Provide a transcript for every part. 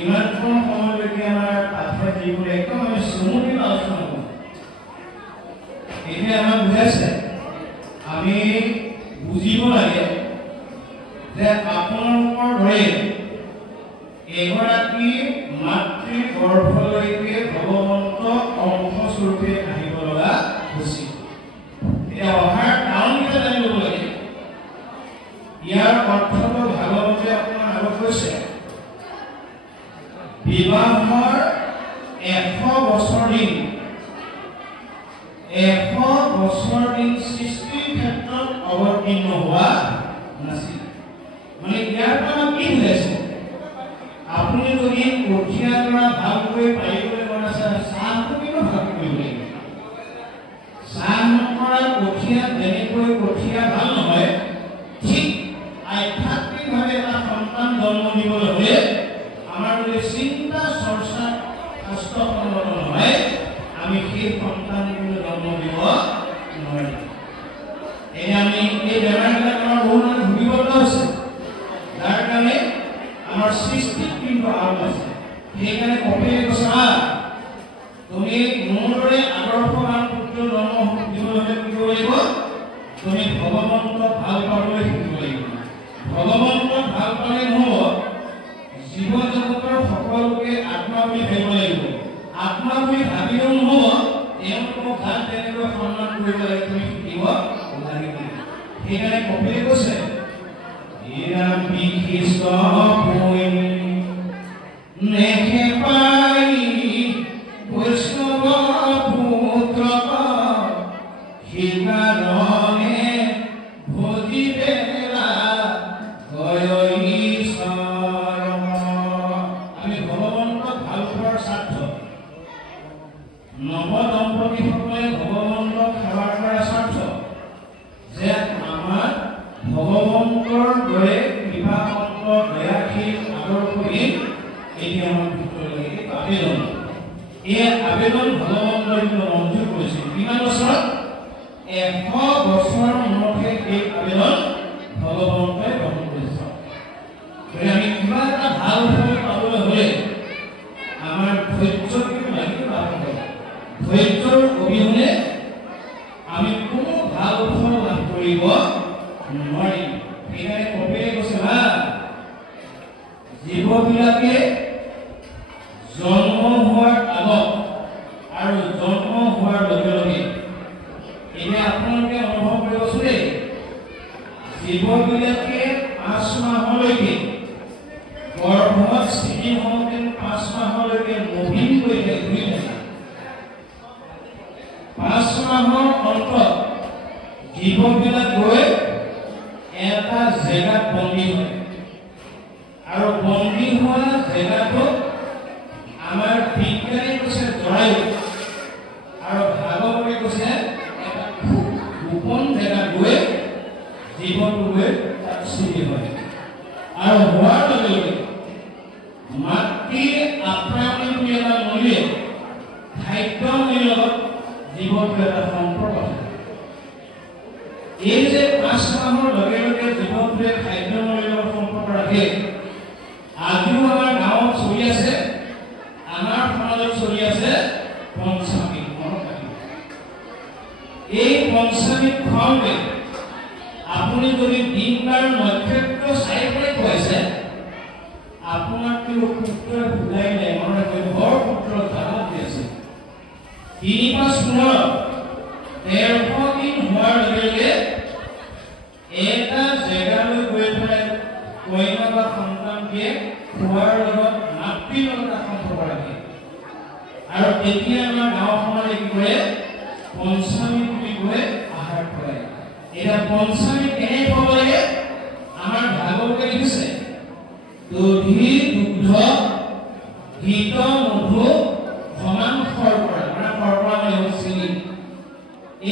ইমান কম সময়লৈকে আমাৰ পাঠ্য যিবোৰ একদম আমি চমুকৈ আলোচনা কৰোঁ এতিয়া আমাক বুজাইছে আমি বুজিব লাগে যে আপোনালোকৰ দৰে এগৰাকী মাতৃ গৰ্ভলৈকে ভগৱন্ত অংশস্বৰূপে আহিব লগা হৈছিল। এতিয়া অহাৰ কাৰণকেইটা জানি ল'ব লাগে। ইয়াৰ অৰ্থটো ভাগৱতে অকণমান আগত কৈছে বিবাহৰ 100 বছৰ দিন সৃষ্টিৰ ক্ষেত্ৰত অৱতীৰ্ণ হোৱা নাছিল। মানে ইয়াৰ পৰা কি বুজাইছে আপুনি যদি কঠীয়া পৰা ভালকৈ পাৰিবলৈ মন আছে চাহটো কিন্তু ভালকৈ কৰিব লাগিব। চাহ নকৰা কঠীয়া যেনেকৈ কঠীয়া ভাল নহয় ঠিক আধ্যাত্মিকভাৱে এটা সন্তান জন্ম দিবলৈ হ'লে আমাৰ যদি চিন্তা চৰ্চা শাস্ত্ৰসন্মত নহয় আমি সেই সন্তানটোলৈ জন্ম দিব নোৱাৰিম। আমি এই বেমাৰবিলাক আমাৰ বহুত মানুহ ভুগিবলগা হৈছে যাৰ কাৰণে আমাৰ সৃষ্টিত কিন্তু আৰম্ভ আছে। সেইকাৰণে কপিলে কৈছে তুমি মোৰ দৰে আদৰ্শৱান পুত্ৰ জন্ম দিবলৈ শিকিব লাগিব। তুমি ভগৱন্তক ভাল পাবলৈ শিকিব লাগিব। ভগৱন্তক ভাল পালে নহ'ব জীৱ জগতৰ সকলোকে আত্মা বুলি ভাবিব লাগিব। আত্মা বুলি ভাবিলেও নহ'ব তেওঁলোকক ভাল তেনেকৈ সন্মান কৰিব লাগে তুমি শিকিব লাগিব। সেইকাৰণে কপিলে কৈছে নেখে পাই বৈষ্ণৱ পুত্ৰ শিকাৰণে ভজিবেলা আমি ভগৱন্তক ভাল পোৱাৰ স্বাৰ্থ নৱ দম্পতীসকলে ভগৱন্তক সেৱা কৰাৰ স্বাৰ্থ যে আমাৰ ভগৱন্তৰ দৰে কৃপাসন্ত দয়াশীল আদৰ্শহীন এতিয়া আমাৰ পুত্ৰলৈ আবেদন এই আবেদন ভগৱন্তই মঞ্জুৰ কৰিছিল। কিমান বছৰ 100 বছৰ মূৰতহে এই আবেদন ভগৱন্তই গ্ৰহণ কৰিছে। আমি কিবা এটা ভাল ফল পাবলৈ হ'লে আমাৰ ধৈৰ্য কিন্তু লাগিব। ধৈৰ্যৰ অবিহনে আমি কোনো ভাল ফল লাভ কৰিব নোৱাৰিম। সেইকাৰণে কপিলে কৈছে জীৱবিলাকে জন্ম হোৱাৰ আগত আৰু জন্ম হোৱাৰ লগে লগে এতিয়া আপোনালোকে অনুভৱ কৰিবচোন দেই জীৱবিলাকে 5 মাহলৈকে গৰ্ভত স্থিতি হওঁতে 5 মাহলৈকে মহিম কৰি ঘূৰি থাকে। 5 মাহৰ অন্তত জীৱবিলাক গৈ এটা জেগাত বন্দী হয় আৰু বন্দী হোৱা জেগাটো আমাৰ বিজ্ঞানী কৈছে জৰায়ু আৰু ভাগৱতে কৈছে এটা খুব গোপন জেগাত গৈ জীৱনটো গৈ তাত স্থিতি হয়। আৰু হোৱাৰ লগে লগে মাতৃৰ আপ্ৰায়ন বুলি এটা নলীয়ে খাদ্যনলীৰ লগত জীৱনটো এটা সম্পৰ্ক আছে। এই যে 5 মাহৰ লগে লগে জীৱনটোৱে খাদ্যনলীৰ লগত সম্পৰ্ক ৰাখে আজিও আমাৰ গাঁৱত চলি আছে, আমাৰ সমাজত চলি আছে পঞ্চামৃত। এই পঞ্চামৃত খাওঁতে আপুনি যদি দিন বাৰ নক্ষত্ৰ চাই পেলাই খুৱাইছে আপোনাক কিন্তু পুত্ৰই বুজাই নাই মনত বৰ পুত্ৰ ধাৰণা দি আছে। 3-5 মূৰত 150 দিন হোৱাৰ লগে লগে এটা জেগালৈ গৈ পেলাই কইনা বা সন্তানকে খোৱাৰ লগত মাতৃৰ লগত সম্পৰ্ক ৰাখে আৰু তেতিয়া আমাৰ গাঁও সমাজে কি কৰে পঞ্চামৃত বুলি কৈ আহাৰ খুৱায়। এটা পঞ্চামৃত কেনে পাব লাগে আমাৰ ভাগৱতে লিখিছে দধি দুগ্ধ ঘৃত মধু সমান শৰ্কৰা মানে শৰ্কৰা মানে চেনি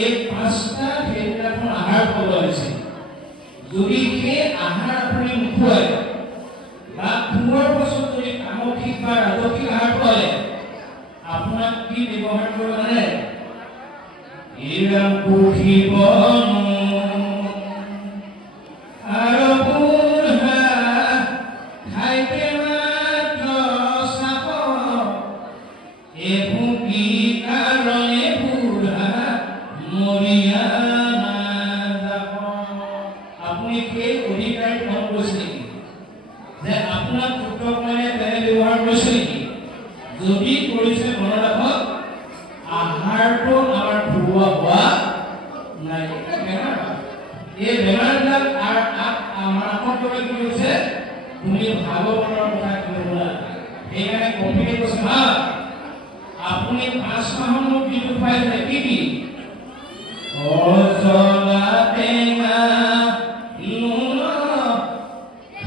এই 5টা সেইদিনাখন আহাৰ খাব লাগিছে। যদি সেই আহাৰ আপুনি নোখোৱায় বা খোৱাৰ পাছত যদি তামসিক বা ৰাজসিক আহাৰ খুৱায় আপোনাক কি ব্যৱহাৰ কৰিব জানে ইৰাম পুঠিব আৰু পুৰহা খাইতে মাত্ৰ পুত্ৰক মানে তেনে ব্যৱহাৰ কৰিছে নেকি যদি কৰিছে মনত ৰাখক আহাৰটো আমাৰ খুওৱা হোৱা নাই এই বেমাৰবিলাক আমাৰ আপত্তি কি হৈছে তুমি ভাগৱতৰ কথা কৈছা এইকাৰণে কপিলে কৈছে মা আপুনি 5 মাহৰ মোক যিটো খুৱাইছে কি অজলা টেঙা লুণ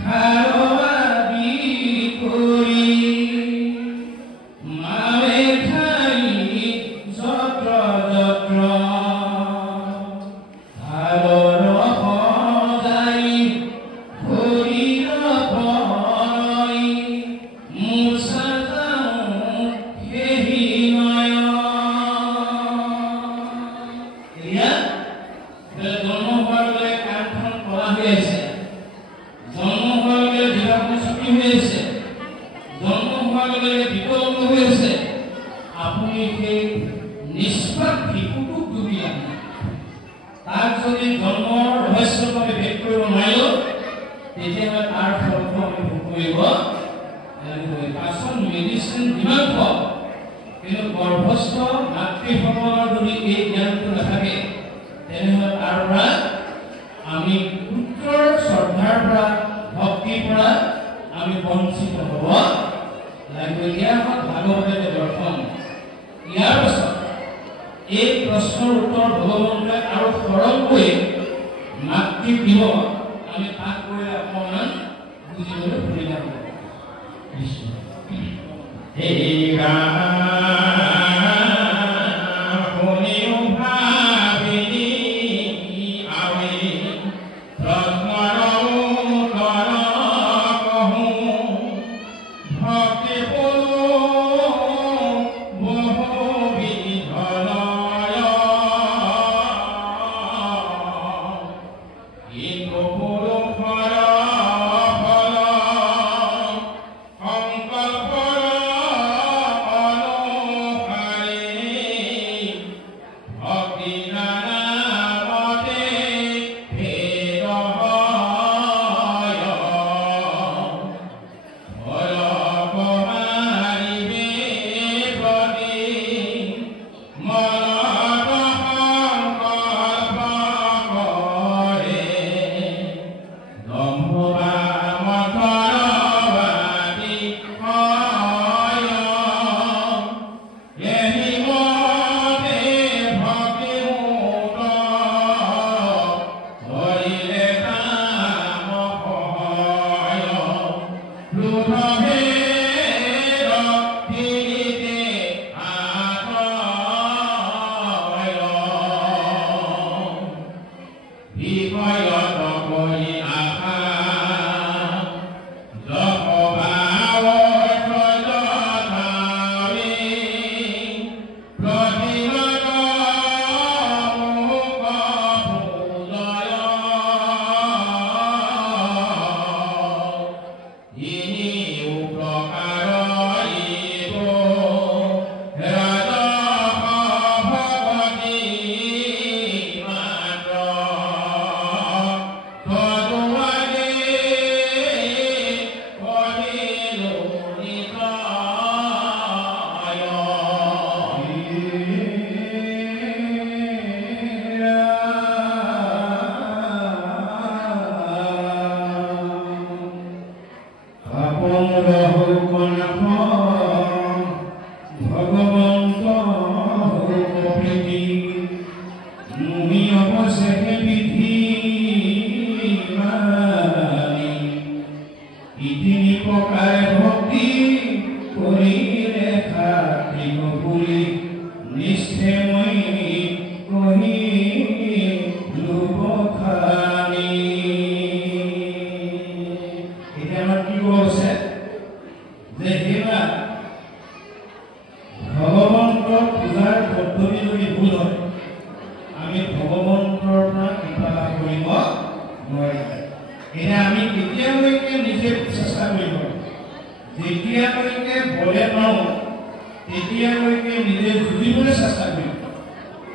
খাৰৱা দি কৰি মাৰে খাই যত্ৰ যত্ৰ ভালৰ সজাই শৰীৰ পৰই মুছা যাওঁ সেহি নয় জন্ম হোৱাৰ লগে কাণখন কলা হৈ আছে জন্ম হোৱাৰ লগে জিভাখন চুটি হৈ আছে জন্ম হোৱাৰ লগে বিকল্প হৈ আছে আপুনি সেই নিষ্পাপ শিশুটোক ডুবি আনে তাক যদি জন্মৰ ৰহস্যভাৱে ভেদ কৰিব নোৱাৰিলো তেতিয়াহ'লে তাৰ ফলটো আমি ভোগ কৰিব পাছত মেডিচিন যিমান পাওঁ কিন্তু গৰ্ভস্থ মাতৃসকলৰ যদি এই জ্ঞানটো নাথাকে তেনেহ'লে তাৰ পৰা আমি পুত্ৰৰ শ্ৰদ্ধাৰ পৰা ভক্তিৰ পৰা আমি বঞ্চিত হ'ব লাগিব ইয়াৰ ভাগৱতৰ দৰ্শন ইয়াৰ পাছত এই প্ৰশ্নৰ উত্তৰ ভগৱন্তই আৰু সৰলকৈ মাতৃক দিব আমি তাক কৰিলে অকণমান বুজিবলৈ সুবিধা হ'ব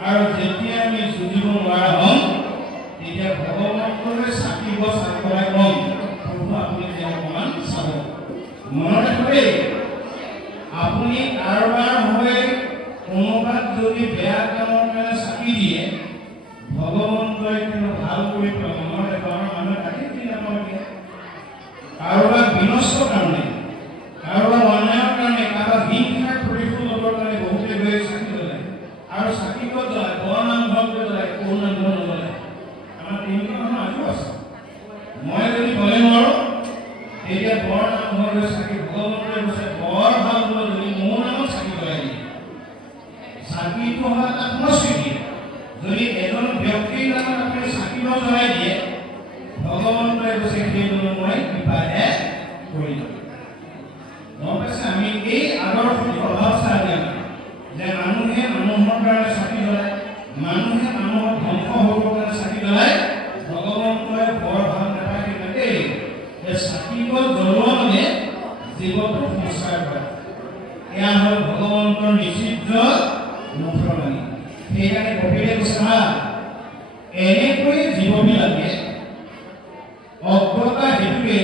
আৰু যেতিয়া আমি যুঁজিব নোৱাৰা হ'ম তেতিয়া ভগৱানলৈ চাকিব চাকৰাই কম প্ৰভু আপুনি তেওঁ অকণমান চাব মনত ৰাখিব আপুনি কাৰোবাৰ হৈ কোনোবাক যদি বেয়া কামৰ কাৰণে চাকি দিয়ে ভগৱন্তই কিন্তু ভাল কৰি পেলাব মনত ৰাখিব আমাৰ মানুহে কাটি দি নাপাব কাৰোবাক বিনষ্ট কাৰণে কাৰোবাৰ অন্যায়ৰ কাৰণে কাৰোবাৰ হিংসাৰ প্ৰতিশোধ ল'বৰ কাৰণে বহুতে গৈ চাকি জ্বলায় আৰু চাকি ক'ত জ্বলায় বৰ নামঘৰত জ্বলায় কোন নামঘৰত নজ্বলায় আমাৰ তেনেকুৱা মানুহ আজিও আছে মই যদি ক'লে নোৱাৰোঁ তেতিয়া বৰ নামঘৰত গৈ চাকি ভগৱন্তই কৈছে বৰ ভাল হ'ব যদি মোৰ নামত চাকি জ্বলাই দিয়ে চাকিটো হ'ল এটা সংস্কৃতি যদি এজন ব্যক্তিৰ নামত আপুনি চাকি জ্বলাই দিয়ে ভগৱন্তই কৈছে সেইটো মই কৃপাহে কৰিম গম পাইছে আমি এই আদৰ্শটো প্ৰভাৱ চাই যে মানুহে মানুহৰ কাৰণে চাকি জ্বলায় মানুহে মানুহৰ ধ্বংস হ'বৰ কাৰণে চাকি জ্বলায় ভগৱন্তই বৰ ভাল নাপায় দেই যে চাকিবোৰ জ্বলোৱা মানে জীৱটো সংস্কাৰ কৰা এয়া হ'ল ভগৱন্তৰ নিষিদ্ধ মুখবাণী সেইকাৰণে কপিলে কৈছে হা এনেকৈ জীৱবিলাকে অজ্ঞতা হেতুৱে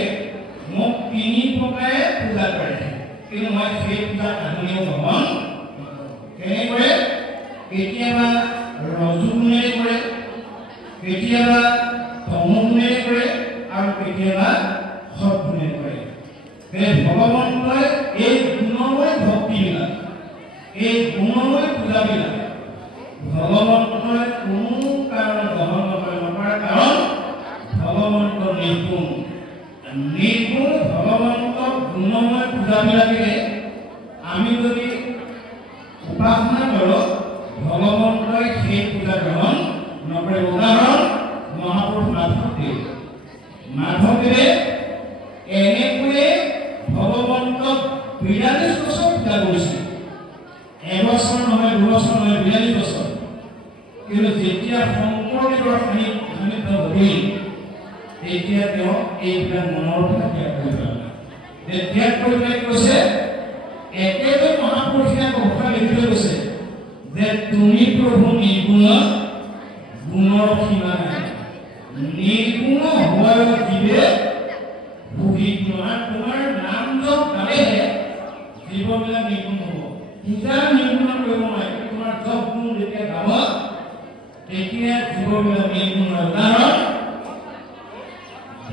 মোক তিনি প্ৰকাৰে পূজা কৰে কিন্তু মই সেই পূজা আধুনিক গ্ৰহণ কেনেকৈ কেতিয়াবা ৰজোগুণেৰে কৰে কেতিয়াবা তমোগুণেৰে কৰে আৰু কেতিয়াবা সৎগুণেৰে কৰে ভগৱন্তই এই গুণময় ভক্তিবিলাক এই গুণময় পূজাবিলাক ভগৱন্তই কোনো কাৰণত গ্ৰহণ নকৰে কাৰণ ভগৱন্ত নিৰ্গুণ নিৰ্গুণ ভগৱন্ত গুণময় পূজাবিলাকে আমি যদি উপাসনা কৰোঁ ভগৱন্তই সেই পূজা গ্ৰহণ নকৰে উদাহৰণ মহাপুৰুষ মাধৱদেৱে এনেকৈয়ে ভগৱন্তক 42 বছৰ পূজা কৰিছিল এবছৰ নহয় দুবছৰ নহয় 42 বছৰ কিন্তু যেতিয়া শংকৰদেৱৰ সান্নিধ্য ঘটিল তেতিয়া তেওঁ এইবিলাক মনৰ পৰা ত্যাগ কৰি পেলালে ত্যাগ কৰি পেলাই কৈছে একেজন মহাপুৰুষে কথা লিখি গৈছে যে তুমি প্ৰভু নিৰ্গুণ গুণৰ সীমা নাই নিৰ্গুণ হোৱাৰ জীৱে ভোগিত তোমাৰ নাম জপ গালেহে জীৱবিলাক নিৰ্গুণ হ'ব পূজা নিৰ্গুণ কৰিব নোৱাৰে তোমাৰ জপ গুণ যেতিয়া গাব তেতিয়া জীৱবিলাক নিৰ্গুণ হয় উদাহৰণ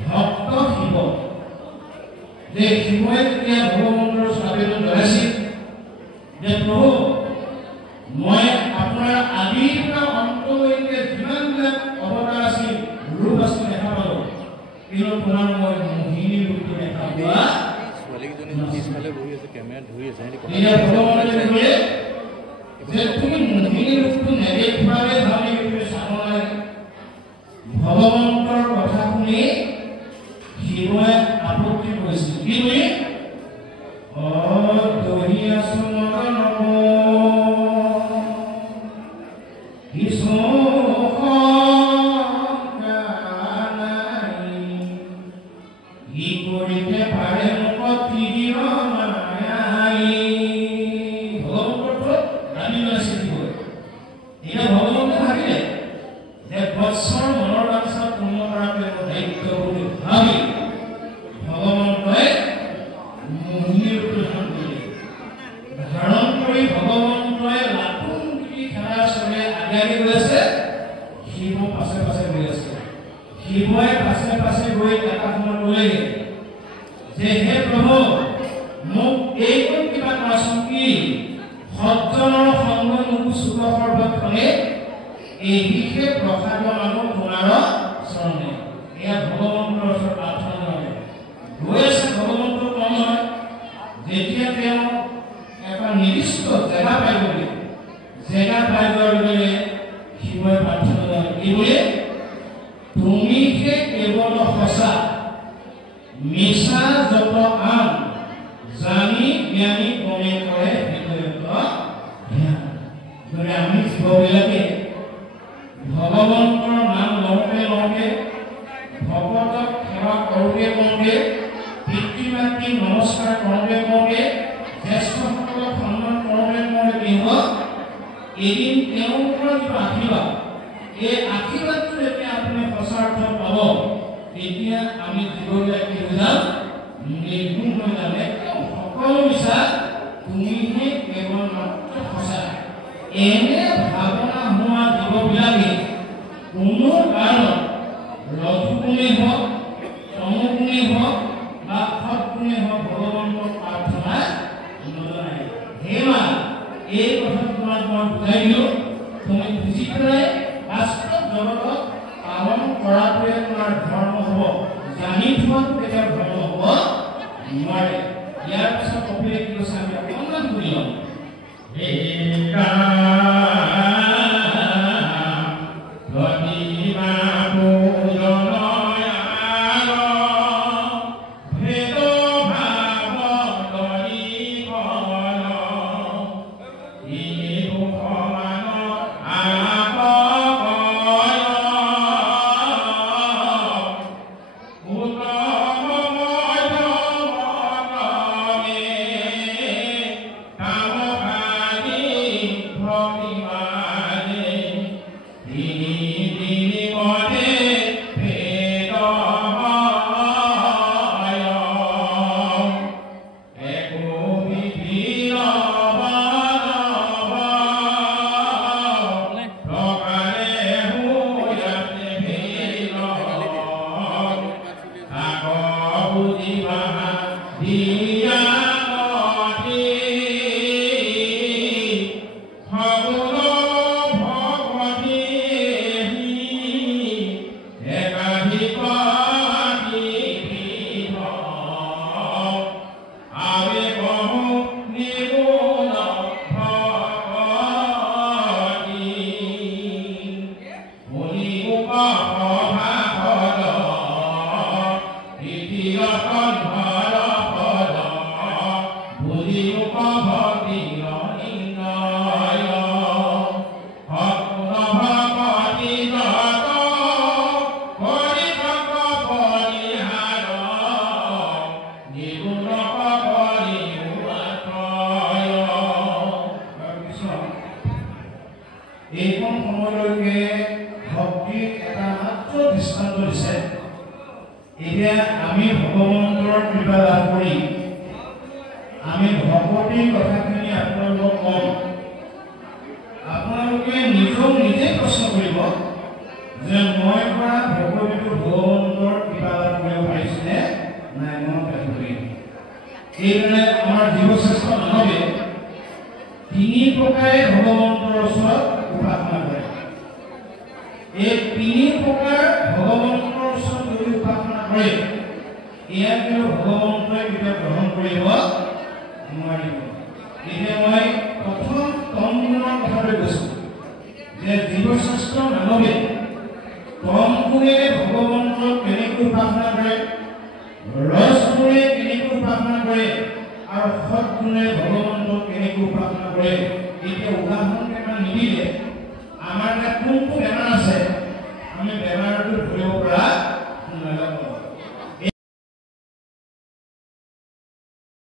ভক্ত শিৱ যে শিৱই যেতিয়া ভগৱন্তৰ স্বামীজন জনাইছিল যে প্ৰভু মই আপোনাৰ আদিৰ পৰা অন্তলৈকে যিমানবিলাক অৱতাৰ আছিল ৰূপ আছিল দেখা পালোঁ কিন্তু তোমাৰ মই মোহিনী ৰূপটো দেখা পোৱা ছোৱালীকেইজনী পিছফালে বহি আছে কেমেৰাত ধৰি আছে যে তুমি মোহিনী ৰূপটো নেদেখিবাৰে ভাবি তুমি চাব লাগে ভগৱন্তৰ কথা শুনি শিৱই আপত্তি কৰিছিল কি বুলি দহি আছো শিৱই পাছে পাছে গৈ এটা সময় ক'লেগৈ যে হে প্ৰভু মোক এইকণ কিবা কোৱাচোন কি সজ্জনৰ সংগ মোক চুক সৰ্বত ফলে এই বিশেষ প্ৰসাদ মানুহ তোমাৰ চৰণে এয়া ভগৱন্তৰ ওচৰত প্ৰাৰ্থনা কৰে গৈ আছে ভগৱন্তৰ কম হয় যেতিয়া তেওঁ এটা নিৰ্দিষ্ট জেগা পাই গ'লে জেগা পাই যোৱাৰ লগে শিৱই প্ৰাৰ্থনা কৰে কি বুলি তুমি যে কেৱল সঁচা মিছা যত আন জানি জ্ঞানী গমে কৰে গতিকে আমি জীৱবিলাকে ভগৱন্তৰ নাম লওঁতে লওঁতে ভকতক সেৱা কৰোঁতে কৰোঁতে পিতৃ মাতৃক নমস্কাৰ কৰোঁতে কৰোঁতে জ্যেষ্ঠসকলক সন্মান কৰোঁতে কৰোঁতে কি হ'ব এদিন তেওঁলোকৰ যিটো আশীৰ্বাদ এই আশীৰ্বাদটো যেতিয়া আপুনি সঁচাৰ্থ পাব তেতিয়া আমি জীৱবিলাক কি হৈ যাম নিৰ্গুণ হৈ যাম কৈছা তুমিহে কেৱল মাত্ৰ সঁচা এনে ভাৱনা হোৱা জীৱবিলাকে কোনো কাৰণত ৰজগুণে হওক তমগুণে হওক বা সৎগুণে হওক ভগৱানক প্ৰাৰ্থনা নজনায় হে মা এই কথা তোমাক মই বুজাই দিলোঁ তুমি বুজি পেলাই বাস্তৱ জগতত পালন কৰাটোৱে তোমাৰ ধৰ্ম হ'ব জানি থোৱাটো কেতিয়াও ধৰ্ম হ'ব নোৱাৰে ইয়াৰ পিছত কপিলে কি কৈছে আমি অকণমান শুনি লওঁ এইখন সময়লৈকে ভক্তিৰ এটা মাত্ৰ দৃষ্টান্ত দিছে এতিয়া আমি ভগৱন্তৰ কৃপা লাভ কৰি আমি ভগৱতীৰ কথাখিনি আপোনালোকক কম আপোনালোকে নিজে প্ৰশ্ন কৰিব যে মই পৰা ভগৱতীটো ভগৱন্তৰ কৃপা লাভ কৰিব পাৰিছিলে নাই মনত ৰাখিব এইকাৰণে আমাৰ জীৱশ্ৰেষ্ঠ মানৱে তিনি প্ৰকাৰে ভগৱন্তৰ ওচৰত উপাসনা কৰে এই তিনি প্ৰকাৰ ভগৱন্তৰ ওচৰত যদি উপাসনা কৰে ইয়াক কিন্তু ভগৱন্তই কেতিয়াও গ্ৰহণ কৰিব নোৱাৰিব এতিয়া মই প্ৰথম তম গুণৰ কথালৈ কৈছোঁ যে জীৱশ্ৰেষ্ঠ মানৱে তম গুণেৰে ভগৱন্তক কেনেকৈ উপাসনা কৰে ৰস গুণে কেনেকৈ উপাসনা কৰে আৰু সৎ গুণে ভগৱন্তক কেনেকৈ উপাসনা কৰে এতিয়া উদাহৰণ কেইটামান নিদিলে আমাৰ কোনটো বেমাৰ আছে আমি বেমাৰটো ধৰিব পৰা নাযাব